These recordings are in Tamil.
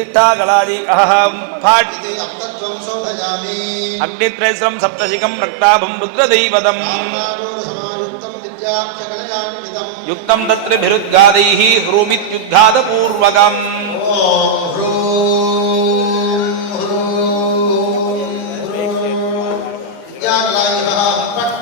प्रतिष्ठाकलादि अहं फाट् इति अप्तत्वं शोधयामि अग्नित्रयस्रं सप्तशिखं रक्ताभं रुद्रदैवतम् समायुक्तं विद्याख्यकलयान्वितं युक्तं तत्रिभिरुद्गादैः ह्रूमित्युद्घातपूर्वकम् ॐ ह्रूं ह्रूं ह्रूं विद्याकलायः फट्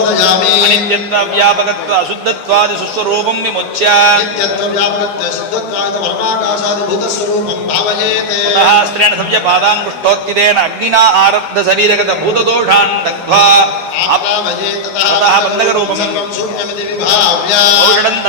నిరోధయామి అనిత్యత్వ వ్యాపకత్వ అశుద్ధత్వాది సుస్వరూపం విముచ్య నిత్యత్వ వ్యాపకత్వ శుద్ధత్వాది వర్ణాకాశాది భూతస్వరూపం భావయేత్ తతః స్త్రేణ సవ్య పాదాంగుష్టోత్తిదేన అగ్నినా ఆరబ్ధ శరీరగత భూతదోషాన్ దగ్ధ్వా ఆపావయేత్ తతః బంధకరూపం సర్వం శూన్యమితి విభావ్య ఔషధంత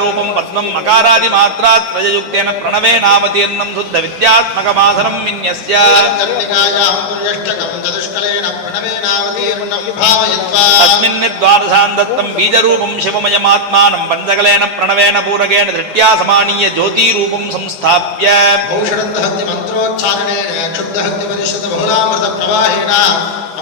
రూపం పద్మం మకారాది మాత్రాత్ ప్రజయుక్తేన ప్రణమే నామతి అన్నం శుద్ధ విద్యాత్మకమాసనం విన్యస్య అస్మిన్నిద్వాదశాన్ దత్తం బీజరూపం శివమయమాత్మానం పంచకలేన ప్రణవేన పూరకేణ ధృట్యా సమానీయ జ్యోతిరూపం సంస్థాప్య భూషణంతహత్తి మంత్రోచ్చారణేన క్షుబ్ధహత్తి పరిషత్ బహుళామృత ప్రవాహేణ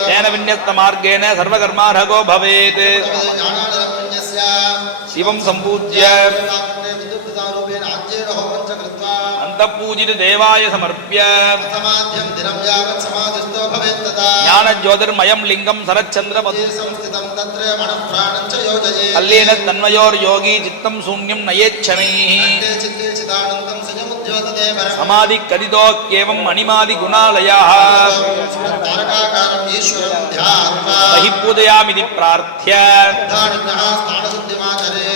मनसा सम्पूज्य नाभिकुण्डे सुतच्चित्ते अग्नौ ज्ञानानिं नशेत् तत्र सूर्याय समप्रभम् हृत्पुण्डरीकमध्या तु सौषुम्नेन पधानलम् आनन्दान्तपदेयं यस्तेजं पुटविञ्जरम् तेन विन्यस्तमार्गेण सर्वकर्मार्हको भवेत् ज्ञानानरमण्यस्य शिवं सम्पूज्य काकुण्डे विद्युत्कृतारूपेण आज्येन होमं च कृत्वा अन्तःपूजितदेवाय समर्प्य प्रथमाद्यं दिनं यावत् समाधिस्थो भवेत् तदा ज्ञानज्योतिर्मयं लिङ्गं शरच्चन्द्रपदे ये संस्थितं तत्र मनःप्राणं च योजयेत् कल्लेन तन्मयोर्योगी चित्तं शून्यं नयेच्छनैः சமாதி கதிதோக்கியேவம் மணிமாதி குணாலயாக பூஜயாமிதி பிரார்த்திய.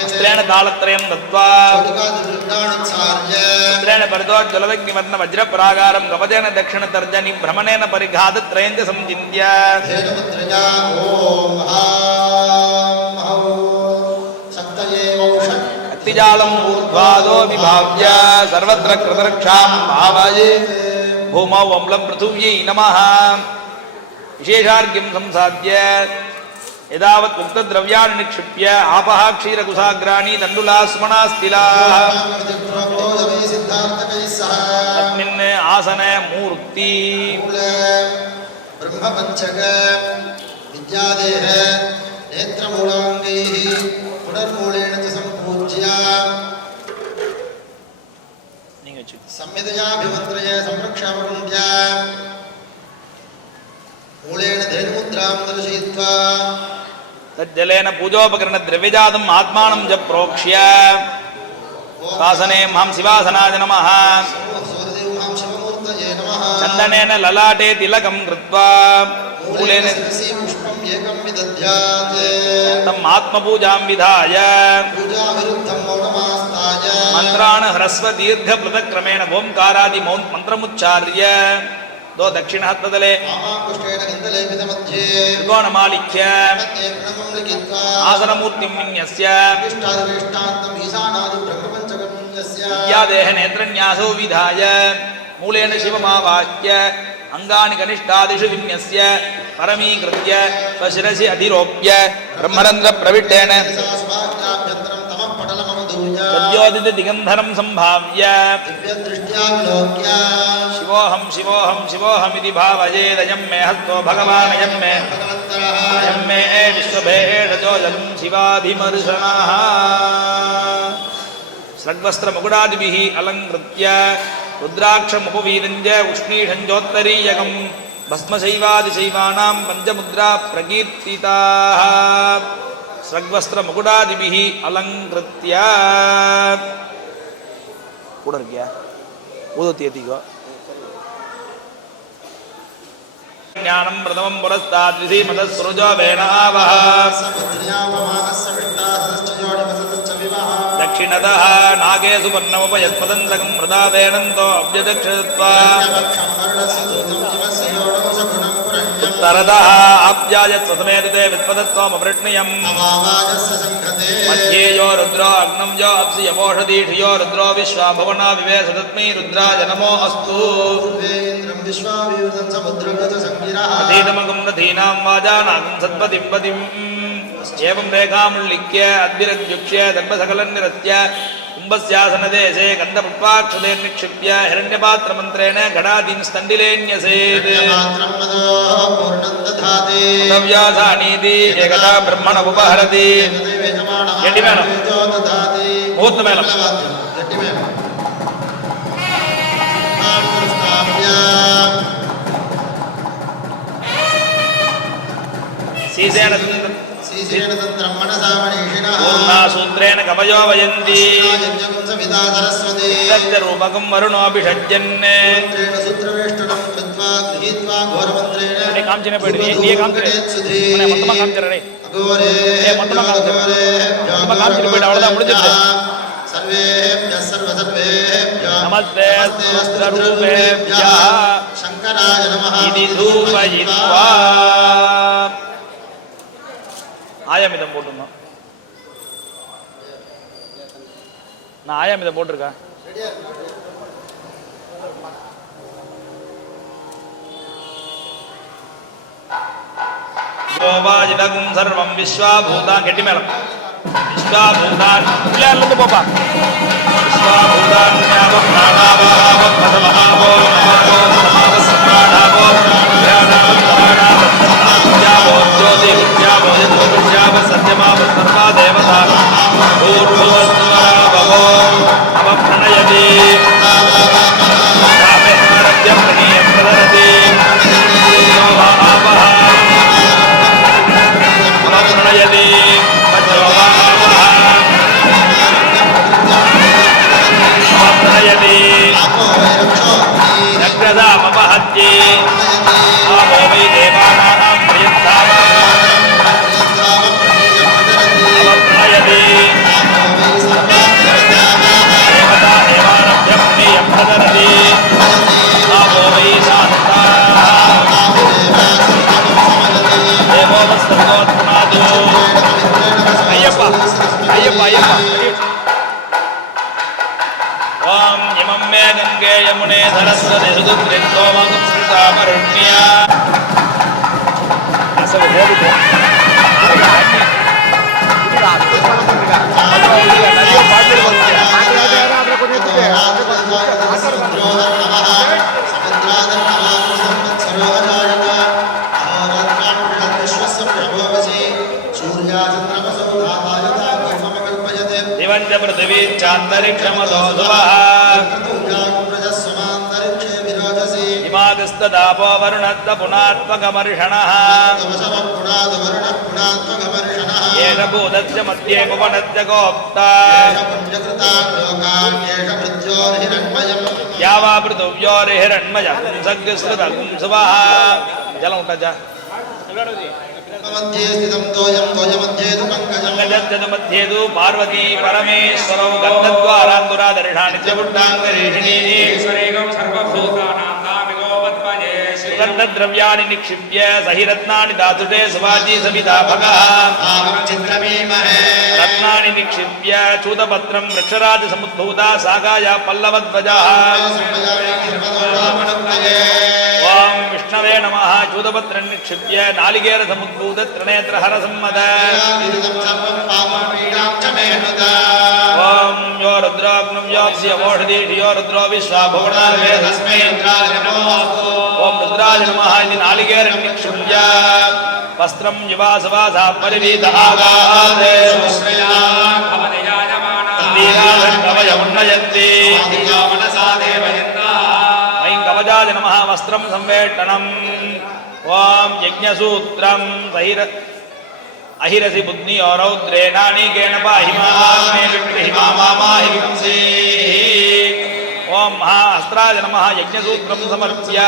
ஸ்திரேண தாளத்ரயம் தத்வா. ஸ்திரேண பரிதோ ஜலதக்னிமர்ண வஜ்ரபராகாரம் கவதேன தட்சிண தர்ஜனி பிரமணேன பரிகாத திரயஞ்ச वौषट् अत्तिजालम् ऊर्ध्वादो विभाव्य सर्वत्र कृतरक्षां भावये भूमौ अम्लं पृथिव्यै नमः विशेषार्घ्यं संसाद्य यदावत् उक्तद्रव्याणि निक्षिप्य आपः क्षीरकुसाग्राणि तण्डुलास्मणास्तिलाः प्रोक्तो सिद्धार्थकैः सह तस्मिन् आसने मूर्ति मूल ब्रह्मपञ्चक विद्यादेह नेत्रमूलाङ्गैः पुनर्मूलेन च സംയതയാഭിമത്രയ സംരക്ഷാമകുണ്ട്യ മൂളേണ ധേനുമുദ്രാം ദർശയിത്വാ തജ്ജലേന പൂജോപകരണ ദ്രവ്യജാതം ആത്മാനം ജ പ്രോക്ഷ്യ വാസനേ മാം ശിവാസനാജ നമ ചന്ദനേന ലലാട്ടേ തിലകം കൃത്വാ മൂലേന പുഷ്പം ഏകം मूलेन मूलेन शिरसि पुष्पं एकं विदध्यात् तम् आत्मपूजां विधाय पूजाविरुद्धं मौनमास्ताय मन्त्रान् ह्रस्व दीर्घपृथक्क्रमेण ओङ्कारादि मौ मन्त्रमुच्चार्य दो दक्षिणहस्तदले आमाकुष्ठेन गन्धलेपितमध्ये त्रिकोणमालिख्य मध्ये प्रणवं लिखित्वा आसनमूर्तिं विन्यस्य इष्टादिवेष्टान्तम् ईशानादिब्रह्मपञ्चकपुण्यस्य विद्यादेह नेत्रन्यासो विधाय मूलेन शिवमावाह्य अङ्गानि कनिष्ठादिषु विन्यस्य परमीकृत्य स्वशिरसि अधिरोप्य ब्रह्मरन्ध्रप्रविटेन सद्योदितदिगन्धनं सम्भाव्य शिवोऽहं शिवोऽहं शिवोऽहमिति भावयेदयं मे हस्तो भगवानयं मे। यं मे ए विश्वभेषजोजं शिवाधिमर्शनाः अलङ्कृत्य उष्णीषञ्जोत्तरीयकम्। பஸ்மசைவாதிசைவானாம் பஞ்சமுத்ரா பிரகீர்த்திதாக ஸ்ரக்வஸ்திர முகுடாதிபிகி அலங்கிருத்தியா கூட இருக்கியா? ஊதத்தி ஏத்திக்கோ. ज्ञानं प्रथमं पुरस्ताद्विधीमतसृजो वेणावः दक्षिणतः नागेषु पर्णमुपयत्पदन्तकं मृदा वेणन्तो अभ्यदक्षत्वा पक्षं वर्णस्य दूतं शिवस्य योडौ सगुणं पुरण्यम् उत्तरतः आप्यायत्वसमेतते वित्पदत्वमपृष्णियम् अवावाजस्य सङ्घते मध्ये यो रुद्रो अग्नं यो अप्सि यमोषधीषियो रुद्रो विश्वा भुवना विवेश तस्मै रुद्राय नमो अस्तु पूर्वेन्द्रं विश्वाविवृतं समुद्रगत सङ्गिरः अधीतमगं रथीनां वाजानागं सत्पतिं पतिम् एवं रेखामुल्लिख्य अद्भिरद्युक्ष्य दर्भसकलन्निरत्य കുംഭസ്യാസനദേശേ ഗന്ധപുഷ്പാക്ഷതേ നിക്ഷിപ്യ ഹിരണ്യപാത്രമന്ത്രേണ ഘടാദീൻസ്തണ്ടിലേന്യസേദ്യാസാനീതി ഏകഥാ ബ്രഹ്മണ ഉപഹരതി എട്ടിമേളം മുഹൂർത്തമേളം ശ്രീസേന ൂത്രേണ കവയോ വയന്തി രൂപകം വരുണോഭിഷജ്യൻ కాంచనే పోయి ఏ కాంచనే మొత్తமாக காமிச்சிடறே ஏ மொத்தமா காமிச்சிரு மொத்தமா காமிச்சிட்டு போயிட்டு அவ்வளவுதான் முடிஞ்சிருச்சு நமஸ்தே சங்கராய நம இது தூபயித்வா ஆயாமிதம் போட்டுருந்தோம் நான் ஆயாமிதம் போட்டிருக்கேன் கோபாஜிதகும் சர்வம் விஸ்வாபூதான் கெட்டி மேலம் விஸ்வாபூதான் பிள்ளையார்லேருந்து போப்பா விஸ்வாபூதான் श्याम सत्यमाम सर्वा देवता पूर्वस्वरा भवो अव प्रणयति यमुने धरस्वते सुदुकृत्वमगुप्तामरुण्या दिवञ्च पृथिवी चान्तरिक्षमदोधुवः పునాద్దాపో వరుణద్ద పునాత్మకమర్షణః ఏష భూతస్య మధ్యే భువనస్య గోప్తా యావా పృథివ్యోరిహిరణ్మయ సంగస్కృతం శుభः జలం ఉంటా మధ్యేదు పార్వతీ పరమేశ్వరౌ గంధద్వారాంగురాదర్షాణి చ పుట్టాంగరేహిణీ సర్వభూతానాం సుగంధద్రవ్యాన్ని నిక్షిప్య సహిరత్నాన్ని దాతుటే సువాజీ సవితాభగ రత్నాన్ని నిక్షిప్య చూతపత్రం వృక్షరాజ సముద్భూత సాగాయ పల్లవధ్వజ ఓం విష్ణవే నమ చూతపత్రం నిక్షిప్య నాలిగేర సముద్భూత త్రినేత్ర హర సమ్మద रुद्राग्नं योऽस्य वोषधीषि यो रुद्रो विश्वाभुवनार्हे तस्मै ॐ रुद्राय नमः इति नालिकेरं निक्षिप्य वस्त्रं युवासवासा परिवीतहागात् कवय उन्नयन्ति ऐं कवचाय नमः वस्त्रं संवेष्टनम् ॐ यज्ञसूत्रं सहिर अहिरसि बुद्धि औरौद्रेणानी गेणबा हिमामे हिमामामा हिंसे ओम महास्त्राज नमः यज्ञ सूत्रम समर्प्य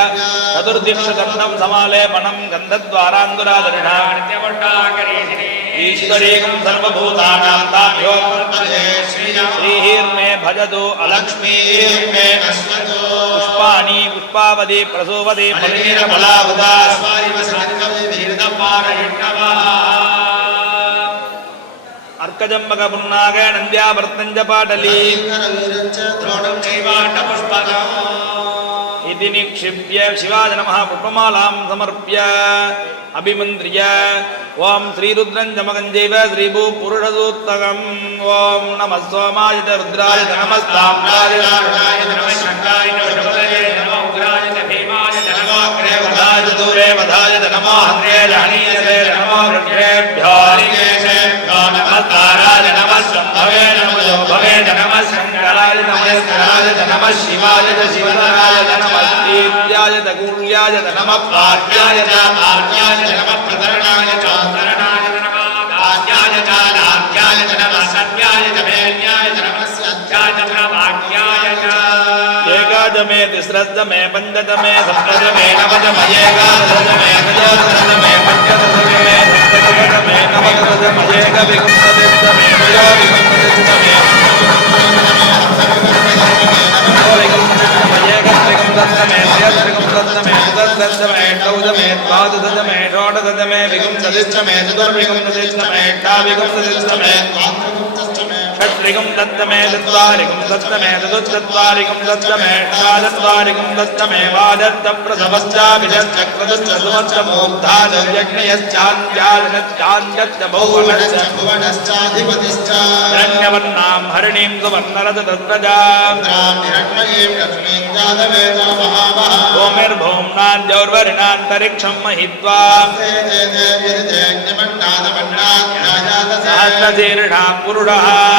चतुर्दिक्ष दण्डम समालेपनम गंध द्वारांगुरा दृढा नित्यवट्टा करीसि ईश्वरेकं सर्वभूतानां तामयो वर्तते श्री अलक्ष्मीर्मे नश्वतु। पुष्पाणि पुष्पावदे प्रसोवदे मलिनीर बलावदा स्वारिव अर्कजम्बक पुन्नाग नन्द्यावर्तञ्च पाटली इति निक्षिप्य शिवाय नमः पुष्पमालां समर्प्य अभिमन्त्र्य ॐ श्रीरुद्रं जमगञ्जैव श्रीभूपुरुषदूत्तकम् ॐ नमः सोमाय च रुद्राय च नमस्ताम्राय वधाय च दूरे वधाय च नमो हन्त्रे నమ శివాయ శివనాయ నమస్కీర్యాయ గౌర్యాయ నమ పార్యాయ పార్యాయ నమ ప్రదరణాయ చాంద్రణాయ నమ కాత్యాయ చాలాఖ్యాయ నమ సత్యాయ జమేన్యాయ నమ సత్యాయ నమ వాక్యాయ ఏకాదమే తిస్రస్దమే పంచదమే సప్తదమే నవదమే ఏకాదశమే అజోదశమే పంచదశమే సప్తదశమే నవదశమే ఏకవికుంభదశమే వికుంభదశమే मे चतुर्दशद मे चौद मे द्वादशद मे षोडशद मे विंशतिश्च मे चतुर्विंशतिश्च मे अष्टाविंशतिश्च मे षट्रिकं दत्तमे चत्वारिकं दत्तमे चतुश्चत्वारिकं दत्तमे अष्टाचत्वारिकं दत्तमे वादत्तप्रसवश्चाभिषश्चक्रदश्च सुमत्तमोग्धानव्यग्नयश्चान्त्याजनश्चान्यश्च बहुवनश्च भुवनश्चाधिपतिश्च हिरण्यवर्णां हरिणीं सुवर्णरजतद्रजाम् भूमिर्भूम्नाद्यौर्वरिणान्तरिक्षं महित्वा सहस्रशीर्षा पुरुषः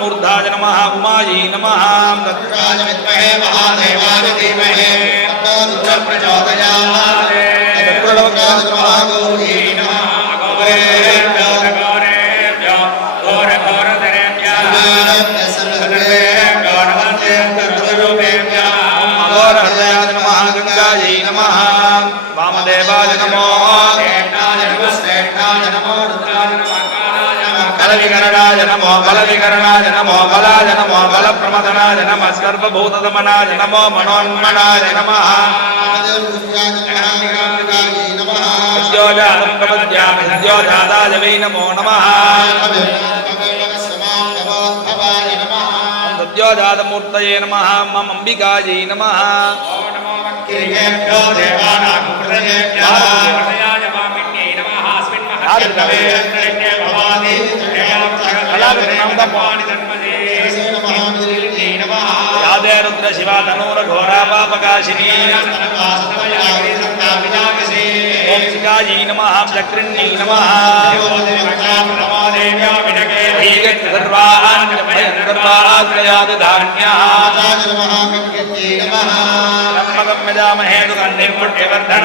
మూర్ధాయ నమ ఉమాయై నమ విద్మహే మహాదేవాయ ధీమహే ప్రచోదయాయ నమ బలవికరణాయ నమో బలవికరణాయ నమో బలాయ నమో బల ప్రమదనాయ నమ సర్వభూతమనాయ నమో మనోన్మణాయ నమ ్యోజాదాయ వై నమో నమ సత్యోజాతమూర్తయే నమ మమ అంబికాయై నమ రాధే రుద్ర శివ తనూర ఘోరాపాపకాశిని ఓం శివాజీ నమ చక్రిణ్యై నమ ధాన్యామహేడుకర్ధన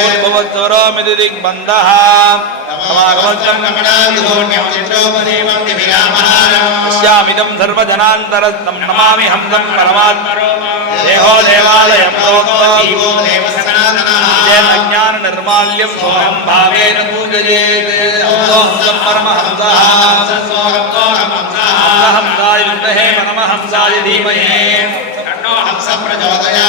ऊर्ध्वक्तोरोमिति दिग्बन्धः శ్యామిదం సర్వజనాంతరస్థం నమామి హంసం పరమాత్మరో దేహో దేవాలయం జ్ఞాన నిర్మాల్యం సోహం భావేన పూజయేత్సం పరమహంసహంసాయ నమహంసాయ ధీమహే కన్నో హంస ప్రచోదయా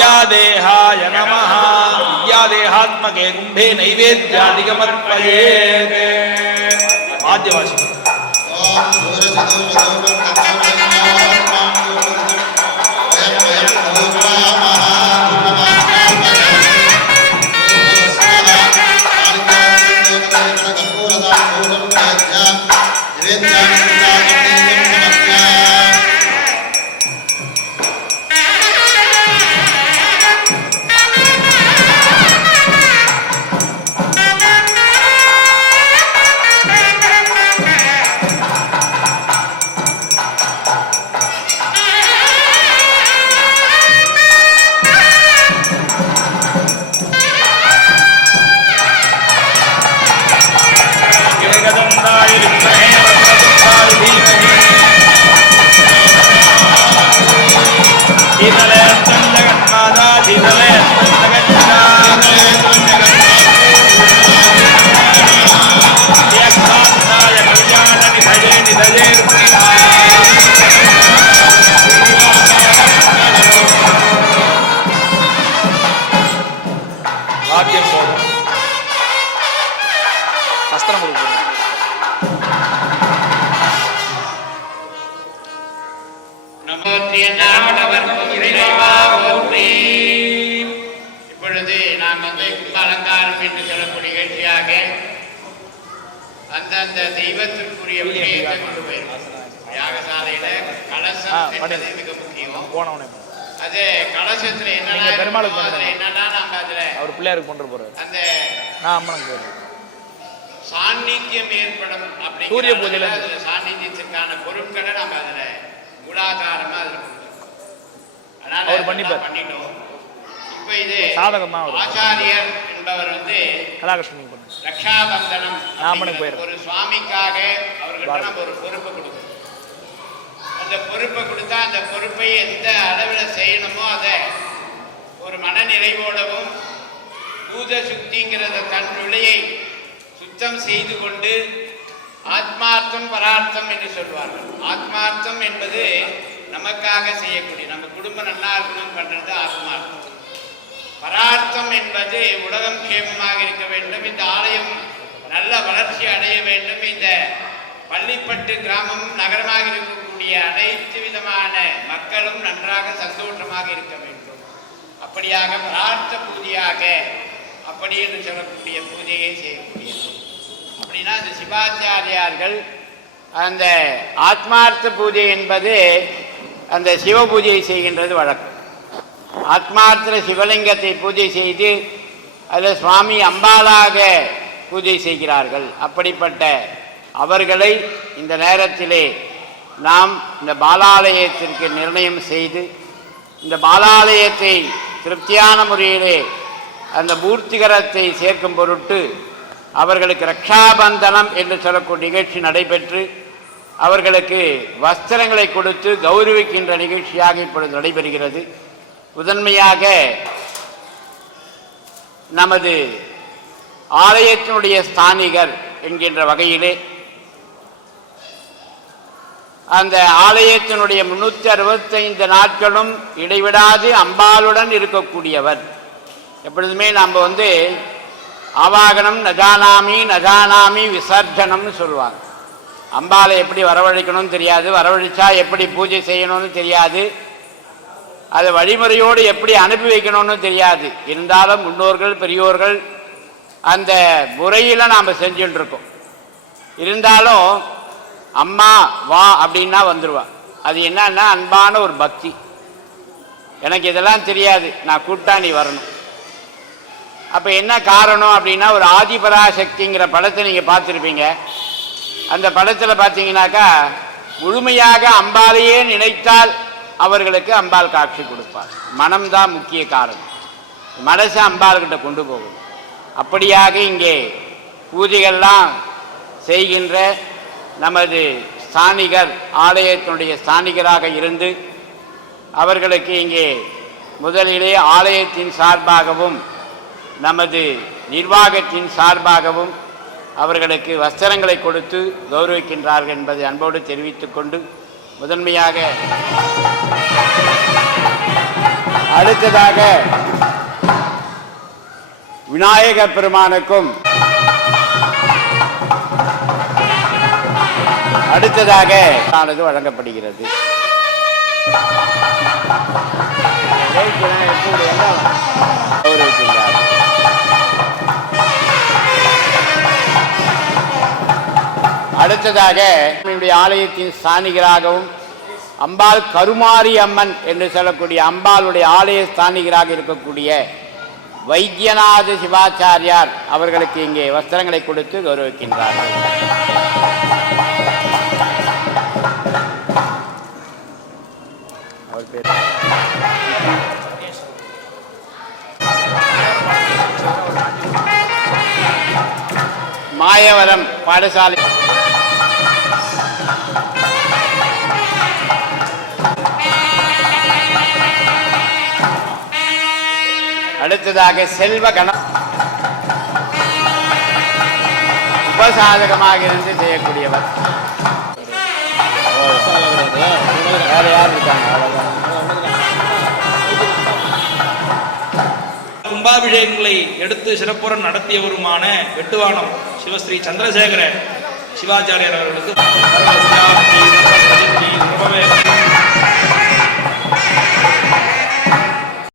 यादेहाय नमः। यादेहात्मके कुम्भे नैवेद्यादिकमर्पयेत् माध्यवाचकम् இப்பொழுது நாம் வந்து கும்ப அலங்காரம் என்று சொல்லக்கூடிய நிகழ்ச்சியாக அந்தந்த தெய்வத்திற்குரிய புண்ணியத்தை கொண்டு போயிருக்கோம் யாகசாலையில கலசம். மிக முக்கியம். போனவனே. அது கலசத்துல பெருமாளுக்கு பண்ணுங்க. என்னன்னா நம்ம அதுல அவர் பிள்ளையாருக்கு கொண்டு போறாரு. அந்த நான் அம்மனுக்கு போறேன் சாநித்தியம் ஏற்படும் அப்படிங்கிற சூரிய பூஜையில சாநித்தியத்திற்கான பொருட்களை நம்ம அதுல மூலாதாரமா அதுல அவர் பண்ணிப்பார். பண்ணிட்டோம். இப்ப இது சாதகம் தான் அவர் ஆச்சாரியர் என்பவர் வந்து கலாகிருஷ்ணன் பண்ணு ரக்ஷாபந்தனம் நாமனுக்கு. ஒரு சுவாமிக்காக நம்ம ஒரு பொறுப்பு கொடுக்கணும். அந்த பொறுப்பை கொடுத்தா அந்த பொறுப்பை எந்த அளவில் செய்யணுமோ அதை ஒரு மன நிறைவோடவும் பூத சுத்திங்கிறத தன் நிலையை சுத்தம் செய்து கொண்டு ஆத்மார்த்தம் பரார்த்தம் என்று சொல்வார்கள். ஆத்மார்த்தம் என்பது நமக்காக செய்யக்கூடிய நம்ம குடும்பம் நல்லா இருக்கணும் பண்ணுறது ஆத்மார்த்தம். பரார்த்தம் என்பது உலகம் கேமமாக இருக்க வேண்டும் இந்த ஆலயம் நல்ல வளர்ச்சி அடைய வேண்டும். இந்த பள்ளிப்பட்டு கிராமம் நகரமாக இருக்கக்கூடிய அனைத்து விதமான மக்களும் நன்றாக சந்தோஷமாக இருக்க வேண்டும். அப்படியாக பிரார்த்த பூஜையாக அப்படி என்று சொல்லக்கூடிய பூஜையை செய்யக்கூடியது. அப்படின்னா அந்த சிவாச்சாரியார்கள் அந்த ஆத்மார்த்த பூஜை என்பது அந்த சிவ பூஜை செய்கின்றது வழக்கம். ஆத்மார்த்த சிவலிங்கத்தை பூஜை செய்து அதில் சுவாமி அம்பாலாக பூஜை செய்கிறார்கள். அப்படிப்பட்ட அவர்களை இந்த நேரத்திலே நாம் இந்த பாலாலயத்திற்கு நிர்ணயம் செய்து இந்த பாலாலயத்தை திருப்தியான முறையிலே அந்த மூர்த்திகரத்தை சேர்க்கும் பொருட்டு அவர்களுக்கு ரக்ஷாபந்தனம் என்று சொல்லக்கூடிய நிகழ்ச்சி நடைபெற்று அவர்களுக்கு வஸ்திரங்களை கொடுத்து கௌரவிக்கின்ற நிகழ்ச்சியாக இப்பொழுது நடைபெறுகிறது. முதன்மையாக நமது ஆலயத்தினுடைய ஸ்தானிகர் என்கின்ற வகையிலே அந்த ஆலயத்தினுடைய முன்னூற்றி அறுபத்தைந்து நாட்களும் இடைவிடாது அம்பாளுடன் இருக்கக்கூடியவர். எப்பொழுதுமே நாம் வந்து ஆவாகனம் நஜானாமி நஜானாமி விசர்ஜனம்னு சொல்லுவாங்க. அம்பாளை எப்படி வரவழைக்கணும்னு தெரியாது வரவழைச்சா எப்படி பூஜை செய்யணும்னு தெரியாது. அதை வழிமுறையோடு எப்படி அனுப்பி வைக்கணும்னு தெரியாது. இருந்தாலும் முன்னோர்கள் பெரியோர்கள் அந்த முறையில் நாம் செஞ்சுட்டு இருக்கோம். இருந்தாலும் அம்மா வா அப்படின்னா வந்துடுவான் அது என்னன்னா அன்பான ஒரு பக்தி. எனக்கு இதெல்லாம் தெரியாது. நான் கூப்பிட்டா நீ வரணும். அப்போ என்ன காரணம் அப்படின்னா ஒரு ஆதிபராசக்திங்கிற படத்தை நீங்கள் பார்த்துருப்பீங்க. அந்த படத்தில் பார்த்தீங்கன்னாக்கா முழுமையாக அம்பாலையே நினைத்தால் அவர்களுக்கு அம்பாள் காட்சி கொடுப்பார் மனம்தான் முக்கிய காரணம். மனசை அம்பாள்கிட்ட கொண்டு போகும் அப்படியாக இங்கே பூஜைகள்லாம் செய்கின்ற நமது ஸ்தானிகர் ஆலயத்தினுடைய ஸ்தானிகராக இருந்து அவர்களுக்கு இங்கே முதலிலே ஆலயத்தின் சார்பாகவும் நமது நிர்வாகத்தின் சார்பாகவும் அவர்களுக்கு வஸ்திரங்களை கொடுத்து கௌரவிக்கின்றார்கள் என்பதை அன்போடு தெரிவித்துக் கொண்டு முதன்மையாக அடுத்ததாக விநாயகர் பெருமானுக்கும் அடுத்ததாக ஆனது வழங்கப்படுகிறது. கௌரவிக்கின்றார் அடுத்ததாக நம்முடைய ஆலயத்தின் ஸ்தானிகராகவும் அம்பாள் கருமாரி அம்மன் என்று சொல்லக்கூடிய அம்பாளுடைய ஆலய ஸ்தானிகராக இருக்கக்கூடிய வைத்தியநாத சிவாச்சாரியார் அவர்களுக்கு இங்கே வஸ்திரங்களை கொடுத்து கௌரவிக்கின்றார்கள் அவர் பேர் மாயவரம் பாடசாலை. அடுத்ததாக செல்வ கணம் உபசாதகமாக இருந்து செய்யக்கூடியவர். வேற யார் இருக்காங்க? கும்பாபிஷேகங்களை எடுத்து சிறப்புடன் நடத்தியவருமான வெட்டுவானம் சிவஸ்ரீ சந்திரசேகர சிவாச்சாரியர் அவர்களுக்கு